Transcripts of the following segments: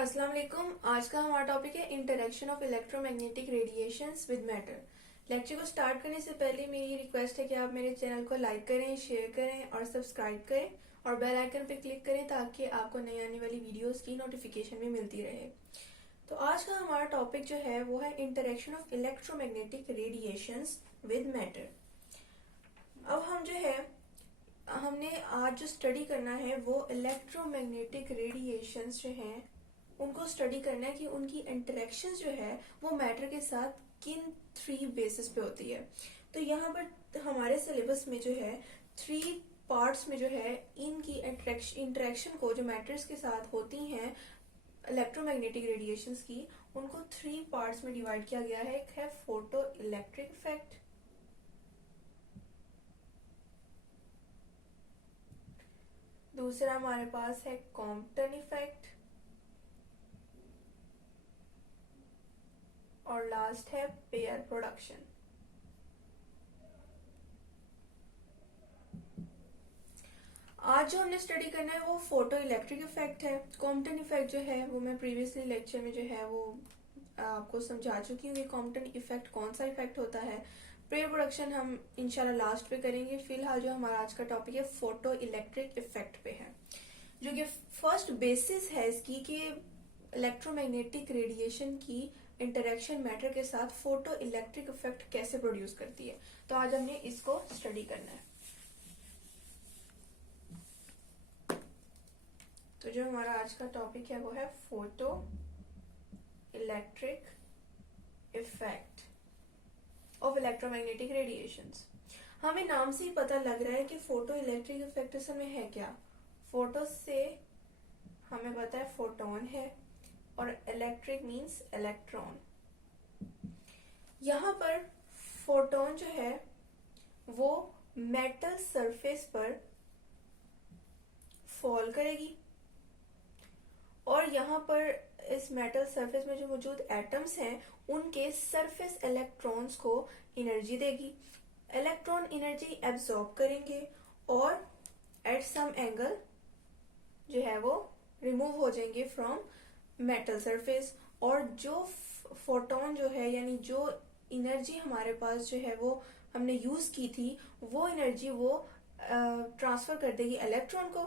अस्सलाम वालेकुम। आज का हमारा टॉपिक है interaction of electromagnetic radiations with matter. Lecture को स्टार्ट करने से पहले मेरी रिक्वेस्ट है कि आप मेरे चैनल को लाइक करें, शेयर करें और सब्सक्राइब करें और बेल आइकन पर क्लिक करें ताकि आपको नई आने वाली वीडियोस की नोटिफिकेशन भी मिलती रहे। तो आज का हमारा टॉपिक जो है वो है interaction of electromagnetic radiations with matter. अब हम जो है हमने आज जो स्टडी करना है वो इलेक्ट्रोमैग्नेटिक रेडिएशंस जो हैं उनको स्टडी करना है कि उनकी इंटरेक्शन जो है वो मैटर के साथ किन 3 बेसिस पे होती है। तो यहाँ पर हमारे सिलेबस में जो है 3 पार्ट्स में जो है इनकी इंटरेक्शन को जो मैटर्स के साथ होती हैं इलेक्ट्रोमैग्नेटिक रेडिएशंस की, उनको 3 पार्ट्स में डिवाइड किया गया है। एक है फोटो इलेक्ट्रिक इफेक्ट, दूसरा हमारे पास है कॉम्पटन इफेक्ट और लास्ट है पेयर प्रोडक्शन। आज जो हमने स्टडी करना है वो फोटो इलेक्ट्रिक इफेक्ट है। कॉम्पटन इफेक्ट जो है वो मैं प्रीवियसली लेक्चर में जो है वो आपको समझा चुकी हूँ कि कॉम्पटन इफेक्ट कौन सा इफेक्ट होता है। पेयर प्रोडक्शन हम इंशाल्लाह लास्ट पे करेंगे। फिलहाल जो हमारा आज का टॉपिक है फोटो इलेक्ट्रिक इफेक्ट पे है, जो कि फर्स्ट बेसिस है इसकी कि इलेक्ट्रोमैग्नेटिक रेडिएशन की इंटरेक्शन मैटर के साथ फोटो इलेक्ट्रिक इफेक्ट कैसे प्रोड्यूस करती है। तो आज हमने इसको स्टडी करना है। तो जो हमारा आज का टॉपिक है वो है photo electric effect of electromagnetic radiations. हमें नाम से ही पता लग रहा है कि फोटो इलेक्ट्रिक इफेक्ट असल में है क्या। फोटो से हमें पता है फोटोन है और इलेक्ट्रिक मींस इलेक्ट्रॉन। यहाँ पर फोटोन जो है वो मेटल सरफेस पर फॉल करेगी और यहाँ पर इस मेटल सरफेस में जो मौजूद एटम्स हैं उनके सरफेस इलेक्ट्रॉन्स को एनर्जी देगी। इलेक्ट्रॉन एनर्जी एब्सॉर्ब करेंगे और एट सम एंगल जो है वो रिमूव हो जाएंगे फ्रॉम मेटल सरफेस। और जो फोटोन जो है यानी जो एनर्जी हमारे पास जो है वो हमने यूज की थी वो एनर्जी वो ट्रांसफर कर देगी इलेक्ट्रॉन को।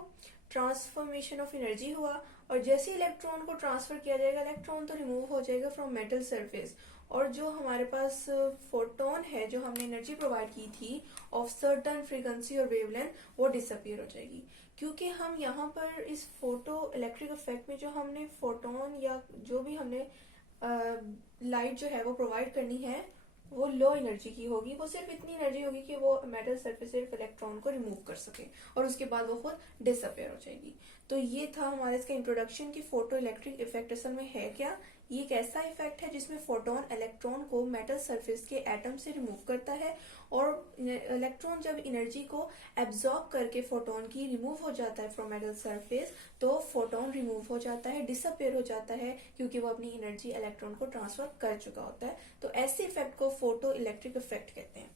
ट्रांसफॉर्मेशन ऑफ एनर्जी हुआ और जैसे इलेक्ट्रॉन को ट्रांसफर किया जाएगा इलेक्ट्रॉन तो रिमूव हो जाएगा फ्रॉम मेटल सरफेस और जो हमारे पास फोटोन है जो हमने एनर्जी प्रोवाइड की थी ऑफ सर्टेन फ्रीक्वेंसी और वेवलेंथ वो डिसअपियर हो जाएगी। क्योंकि हम यहाँ पर इस फोटो इलेक्ट्रिक इफेक्ट में जो हमने फोटोन या जो भी हमने लाइट जो है वो प्रोवाइड करनी है वो लो एनर्जी की होगी। वो सिर्फ इतनी एनर्जी होगी कि वो मेटल सरफेस से इलेक्ट्रॉन को रिमूव कर सके और उसके बाद वो खुद डिसअपियर हो जाएगी। तो ये था हमारे इसका इंट्रोडक्शन कि फोटो इलेक्ट्रिक इफेक्ट असल में है क्या। ये एक ऐसा इफेक्ट है जिसमें फोटोन इलेक्ट्रॉन को मेटल सरफेस के एटम से रिमूव करता है और इलेक्ट्रॉन जब एनर्जी को एब्जॉर्ब करके फोटोन की रिमूव हो जाता है फ्रॉम मेटल सरफेस तो फोटोन रिमूव हो जाता है, डिसअपियर हो जाता है क्योंकि वो अपनी एनर्जी इलेक्ट्रॉन को ट्रांसफर कर चुका होता है। तो ऐसे इफेक्ट को फोटो इलेक्ट्रिक इफेक्ट कहते हैं।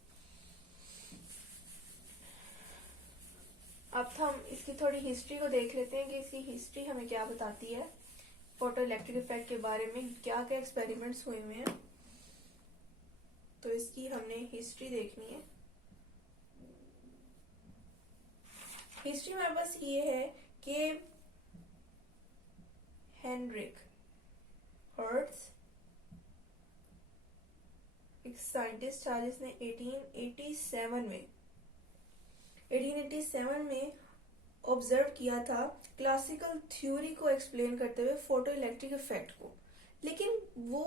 अब हम इसकी थोड़ी हिस्ट्री को देख लेते हैं कि इसकी हिस्ट्री हमें क्या बताती है। फोटो इलेक्ट्रिक इफेक्ट के बारे में क्या क्या एक्सपेरिमेंट्स हुए हुए हैं तो इसकी हमने हिस्ट्री देखनी है। हिस्ट्री हमारे पास ये है कि हेनरिक हर्ट्ज एक साइंटिस्ट था जिसने 1887 में ऑब्जर्व किया था क्लासिकल थ्योरी को एक्सप्लेन करते हुए फोटो इलेक्ट्रिक इफेक्ट को। लेकिन वो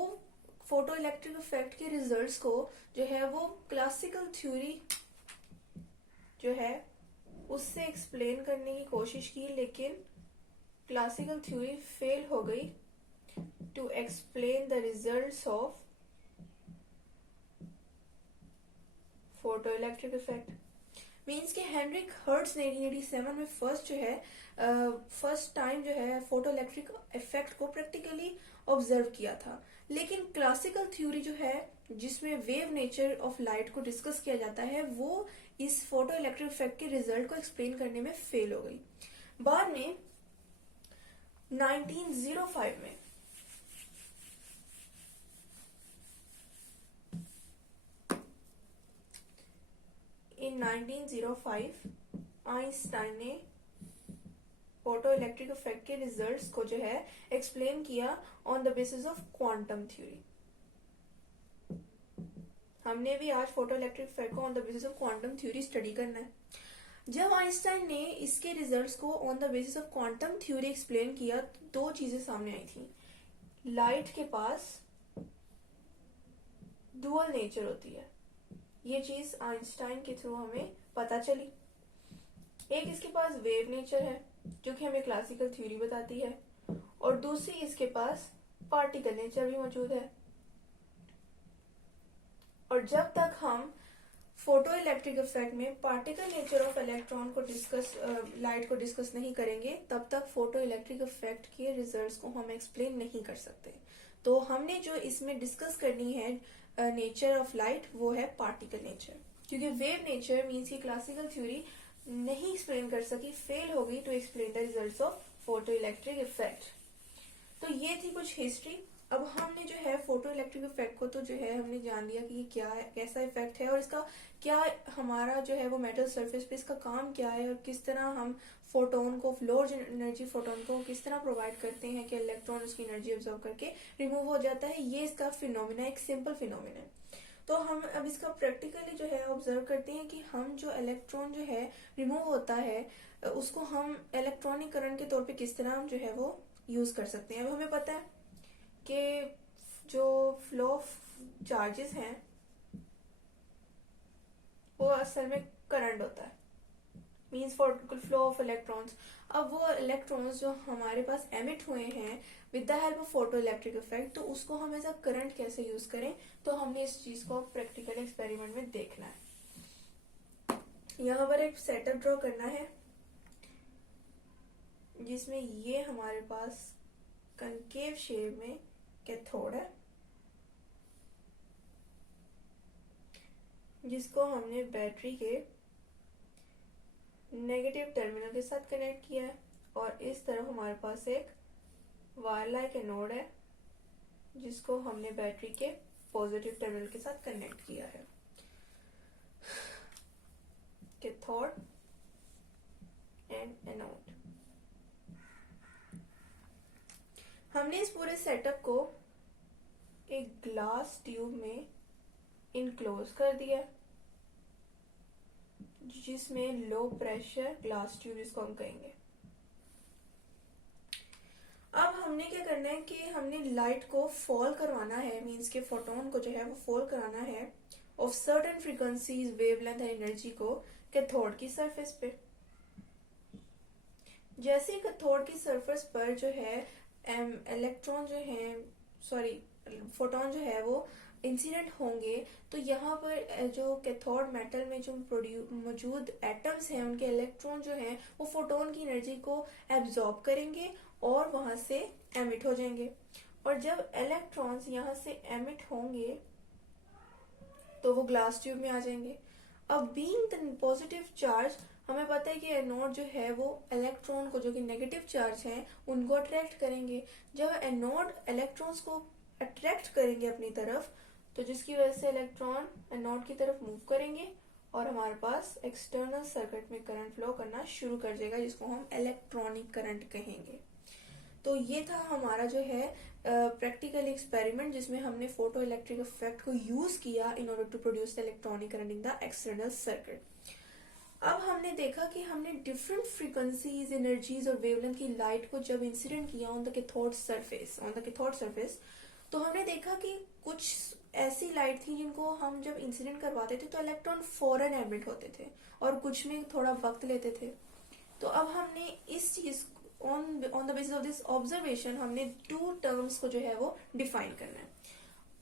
फोटो इलेक्ट्रिक इफेक्ट के रिजल्ट्स को जो है वो क्लासिकल थ्योरी जो है उससे एक्सप्लेन करने की कोशिश की लेकिन क्लासिकल थ्योरी फेल हो गई to explain the results of photo electric effect. Means कि हेनरिक हर्ट्ज ने 1887 में फर्स्ट टाइम जो है फोटो इलेक्ट्रिक इफेक्ट को प्रैक्टिकली ऑब्जर्व किया था। लेकिन क्लासिकल थ्योरी जो है जिसमें वेव नेचर ऑफ लाइट को डिस्कस किया जाता है वो इस फोटो इलेक्ट्रिक इफेक्ट के रिजल्ट को एक्सप्लेन करने में फेल हो गई। बाद में 1905 में। इन 1905 आइंस्टाइन ने फोटो इलेक्ट्रिक इफेक्ट के रिजल्ट्स को जो है एक्सप्लेन किया on the basis of quantum theory. हमने भी आज फोटो इलेक्ट्रिक इफेक्ट को on the basis of quantum theory study करना है। जब आइंस्टाइन ने इसके रिजल्ट्स को on the basis of quantum theory explain किया तो दो चीजें सामने आई थी। लाइट के पास डुअल नेचर होती है, ये चीज आइंस्टाइन के थ्रू हमें पता चली। एक इसके पास वेव नेचर है जो कि हमें क्लासिकल थ्योरी बताती है, और दूसरी इसके पास पार्टिकल नेचर भी मौजूद है। और जब तक हम फोटो इलेक्ट्रिक इफेक्ट में पार्टिकल नेचर ऑफ इलेक्ट्रॉन को लाइट को डिस्कस नहीं करेंगे, तब तक फोटो इलेक्ट्रिक इफेक्ट के रिजल्ट्स को हम एक्सप्लेन नहीं कर सकते। तो हमने जो इसमें डिस्कस करनी है नेचर ऑफ लाइट, वो है पार्टिकल नेचर, क्योंकि वेव नेचर मीन्स की क्लासिकल थ्योरी नहीं एक्सप्लेन कर सकी, फेल हो गई to explain the results of photo electric effect. तो ये थी कुछ हिस्ट्री। अब हमने जो है फोटो इलेक्ट्रिक इफेक्ट को तो जो है हमने जान लिया कि ये क्या है, कैसा इफेक्ट है, और इसका क्या हमारा जो है वो मेटल सरफेस पे इसका काम क्या है, और किस तरह हम फोटोन को, लोअर एनर्जी फोटोन को किस तरह प्रोवाइड करते हैं कि इलेक्ट्रॉन उसकी एनर्जी ऑब्जर्व करके रिमूव हो जाता है। ये इसका फिनोमिना, एक सिंपल फिनोमिना है। तो हम अब इसका प्रैक्टिकली जो है ऑब्जर्व करते हैं कि हम जो इलेक्ट्रॉन जो है रिमूव होता है उसको हम इलेक्ट्रॉनिक करंट के तौर पे किस तरह जो है वो यूज कर सकते हैं। अब हमें पता है कि जो फ्लो ऑफ चार्जेस हैं वो असल में करंट होता है, means for flow of electrons. अब वो इलेक्ट्रॉन्स जो हमारे पास एमिट हुए हैं with the help of photo electric effect, तो उसको हम एज अ करंट कैसे यूज करें, तो हमने इस चीज को प्रैक्टिकल एक्सपेरिमेंट में देखना है। यहाँ पर एक सेटअप ड्रॉ करना है जिसमें ये हमारे पास कनकेव शेप में कैथोड है, जिसको हमने बैटरी के नेगेटिव टर्मिनल के साथ कनेक्ट किया है, और इस तरफ हमारे पास एक वायर लाइक एनोड है जिसको हमने बैटरी के पॉजिटिव टर्मिनल के साथ कनेक्ट किया है। Cathode and anode. हमने इस पूरे सेटअप को एक ग्लास ट्यूब में इनक्लोज कर दिया, जिसमें लो प्रेशर ग्लास ट्यूब इसको हम कहेंगे। अब हमने क्या करना है कि हमने लाइट को फॉल करवाना है, मींस के फोटोन को जो है वो फॉल कराना है of certain frequencies, wavelength and energy को कैथोड की सरफेस पे। जैसे कैथोड की सरफेस पर जो है इलेक्ट्रॉन जो है, सॉरी फोटोन जो है वो इंसिडेंट होंगे, तो यहाँ पर जो कैथोड मेटल में जो मौजूद एटम्स हैं उनके इलेक्ट्रॉन जो हैं वो फोटोन की एनर्जी को एब्जॉर्ब करेंगे और वहां से एमिट हो जाएंगे। और जब इलेक्ट्रॉन्स यहाँ से एमिट होंगे तो वो ग्लास ट्यूब में आ जाएंगे। अब बीइंग द पॉजिटिव चार्ज, हमें पता है कि एनोड जो है वो इलेक्ट्रॉन को, जो कि नेगेटिव चार्ज हैं, उनको अट्रैक्ट करेंगे। जब एनोड इलेक्ट्रॉन्स को अट्रैक्ट करेंगे अपनी तरफ, तो जिसकी वजह से इलेक्ट्रॉन एनोड की तरफ मूव करेंगे और हमारे पास एक्सटर्नल सर्किट में करंट फ्लो करना शुरू कर देगा, जिसको हम इलेक्ट्रॉनिक करंट कहेंगे। तो ये था हमारा जो है प्रैक्टिकल एक्सपेरिमेंट, जिसमें हमने फोटो इलेक्ट्रिक इफेक्ट को यूज किया in order to produce the electronic current in the external circuit. अब हमने देखा कि हमने डिफरेंट फ्रीक्वेंसीज, एनर्जीज और वेवलेंथ की लाइट को जब इंसिडेंट किया ऑन द कैथोड सरफेस, तो हमने देखा कि कुछ ऐसी लाइट थी जिनको हम जब इंसिडेंट करवाते थे तो इलेक्ट्रॉन फौरन एमिट होते थे और कुछ में थोड़ा वक्त लेते थे। तो अब हमने इस चीज on the basis of this observation हमने टू टर्म्स को जो है वो डिफाइन करना है।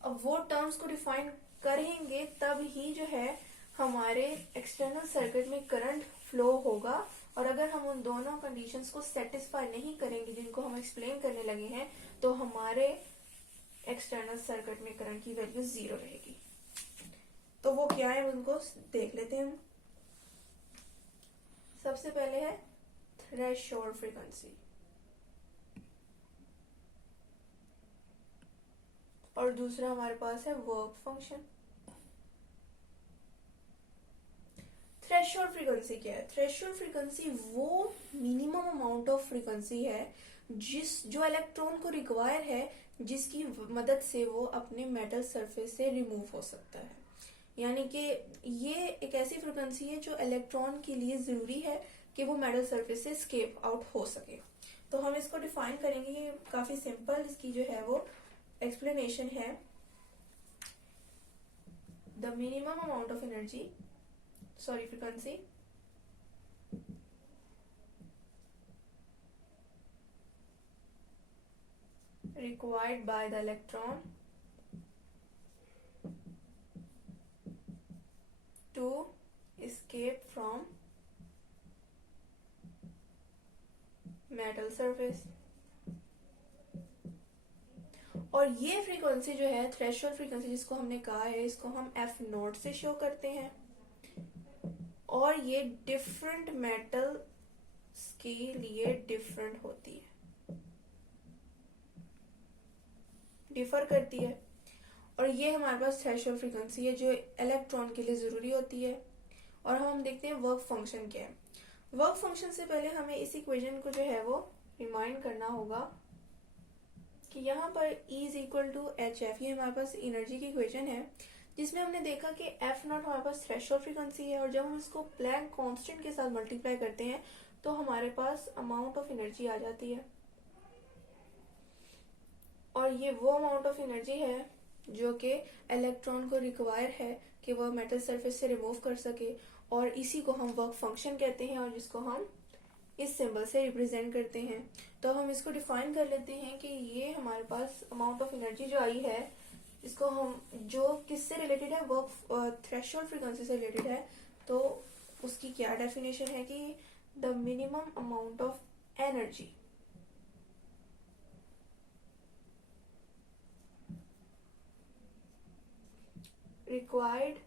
अब वो टर्म्स को डिफाइन करेंगे तब ही जो है हमारे एक्सटर्नल सर्किट में करंट फ्लो होगा, और अगर हम उन दोनों कंडीशंस को सेटिस्फाई नहीं करेंगे जिनको हम एक्सप्लेन करने लगे हैं, तो हमारे एक्सटर्नल सर्किट में करंट की वैल्यू 0 रहेगी। तो वो क्या है उनको देख लेते हैं हम। सबसे पहले है थ्रेशोल्ड फ्रीक्वेंसी। और दूसरा हमारे पास है वर्क फंक्शन। थ्रेशोल्ड फ्रीक्वेंसी क्या है? थ्रेशोल्ड फ्रीक्वेंसी वो मिनिमम अमाउंट ऑफ फ्रीक्वेंसी है जो इलेक्ट्रॉन को रिक्वायर है, जिसकी मदद से वो अपने मेटल सरफेस से रिमूव हो सकता है। यानी कि ये एक ऐसी फ्रीक्वेंसी है जो इलेक्ट्रॉन के लिए जरूरी है कि वो मेटल सरफेस से स्केप आउट हो सके। तो हम इसको डिफाइन करेंगे, ये काफी सिंपल इसकी जो है वो एक्सप्लेनेशन है। The minimum amount of energy, sorry frequency, required by the electron to escape from metal surface। और ये फ्रीक्वेंसी जो है थ्रेशोल्ड फ्रीक्वेंसी जिसको हमने कहा है, इसको हम एफ नोट से शो करते हैं। और ये डिफरेंट मेटल्स के लिए डिफरेंट होती है, डिफर करती है। और ये हमारे पास थ्रेशोल्ड फ्रीक्वेंसी है जो इलेक्ट्रॉन के लिए जरूरी होती है। और हम देखते हैं वर्क फंक्शन क्या है। वर्क फंक्शन से पहले हमें इस इक्वेशन को जो है वो रिमाइंड करना होगा कि यहाँ पर E is equal to H F, ये हमारे पास एनर्जी की इक्वेशन है, जिसमें हमने देखा कि एफ नॉट हमारे पास थ्रेशोल्ड फ्रीक्वेंसी है। और जब हम इसको प्लैंक कांस्टेंट के साथ मल्टीप्लाई करते हैं तो हमारे पास अमाउंट ऑफ एनर्जी आ जाती है। और ये वो अमाउंट ऑफ एनर्जी है जो कि इलेक्ट्रॉन को रिक्वायर है कि वह मेटल सरफेस से रिमूव कर सके। और इसी को हम वर्क फंक्शन कहते हैं और जिसको हम इस सिंबल से रिप्रेजेंट करते हैं। तो हम इसको डिफाइन कर लेते हैं कि ये हमारे पास अमाउंट ऑफ एनर्जी जो आई है, इसको हम जो किससे रिलेटेड है, वर्क थ्रेशोल्ड फ्रीक्वेंसी से रिलेटेड है। तो उसकी क्या डेफिनेशन है कि the minimum amount of energy required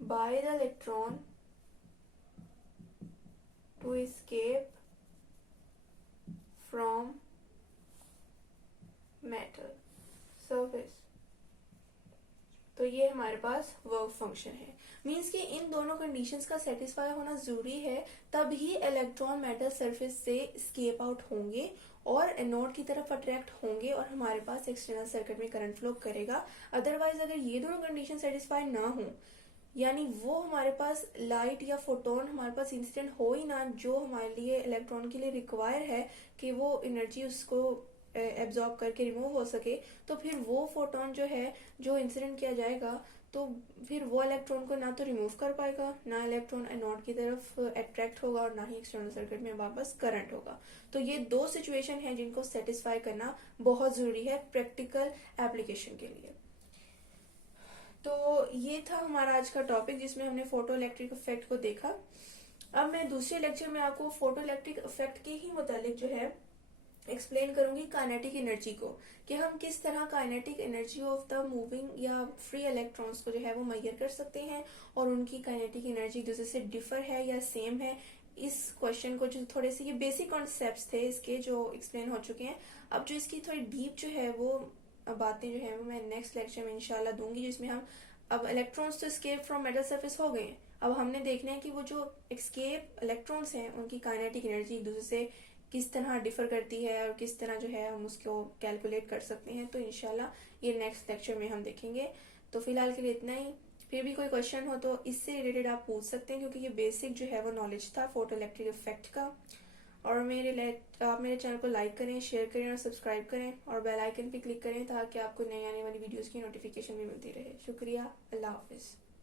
by the electron to escape from metal surface। तो ये हमारे पास वर्क फंक्शन है। मींस कि इन दोनों कंडीशंस का सेटिस्फाई होना जरूरी है, तभी इलेक्ट्रॉन मेटल सरफेस से स्केप आउट होंगे और एनोड की तरफ अट्रैक्ट होंगे और हमारे पास एक्सटर्नल सर्किट में करंट फ्लो करेगा। अदरवाइज अगर ये दोनों कंडीशन सेटिस्फाई ना हो, यानी वो हमारे पास लाइट या फोटोन हमारे पास इंसिडेंट हो ही ना, जो हमारे लिए इलेक्ट्रॉन के लिए रिक्वायर है कि वो एनर्जी उसको एब्जॉर्ब करके रिमूव हो सके, तो फिर वो फोटोन जो है जो इंसिडेंट किया जाएगा, तो फिर वो इलेक्ट्रॉन को ना तो रिमूव कर पाएगा, ना इलेक्ट्रॉन एनोड की तरफ अट्रैक्ट होगा और ना ही एक्सटर्नल सर्किट में वापस करंट होगा। तो ये दो सिचुएशन है जिनको सेटिस्फाई करना बहुत जरूरी है प्रैक्टिकल एप्लीकेशन के लिए। तो ये था हमारा आज का टॉपिक जिसमें हमने फोटो इलेक्ट्रिक इफेक्ट को देखा। अब मैं दूसरे लेक्चर में आपको फोटो इलेक्ट्रिक इफेक्ट के ही मुतालिक जो है एक्सप्लेन करूंगी काइनेटिक एनर्जी को, कि हम किस तरह kinetic energy of the moving या फ्री इलेक्ट्रॉन्स को जो है वो मेजर कर सकते हैं और उनकी काइनेटिक एनर्जी दूसरे से डिफर है या सेम है। इस क्वेश्चन को जो थोड़े से ये बेसिक कॉन्सेप्ट्स थे इसके जो एक्सप्लेन हो चुके हैं, अब जो इसकी थोड़ी डीप जो है वो बातें जो है वो मैं नेक्स्ट लेक्चर में इंशाल्लाह दूंगी, जिसमें हम अब इलेक्ट्रॉन्स तो एस्केप फ्रॉम मेटल सरफेस हो गए हैं, अब हमने देखना है कि वो जो एस्केप इलेक्ट्रॉन्स हैं उनकी काइनेटिक एनर्जी एक दूसरे से किस तरह डिफर करती है और किस तरह जो है हम उसको कैलकुलेट कर सकते हैं। तो इंशाल्लाह ये नेक्स्ट लेक्चर में हम देखेंगे। तो फिलहाल के लिए इतना ही। फिर भी कोई क्वेश्चन हो तो इससे रिलेटेड आप पूछ सकते हैं, क्योंकि ये बेसिक जो है वो नॉलेज था फोटो इलेक्ट्रिक इफेक्ट का। और आप मेरे चैनल को लाइक करें, शेयर करें और सब्सक्राइब करें और बेल आइकन पे क्लिक करें ताकि आपको नई आने वाली वीडियोस की नोटिफिकेशन भी मिलती रहे। शुक्रिया, अल्लाह हाफिज।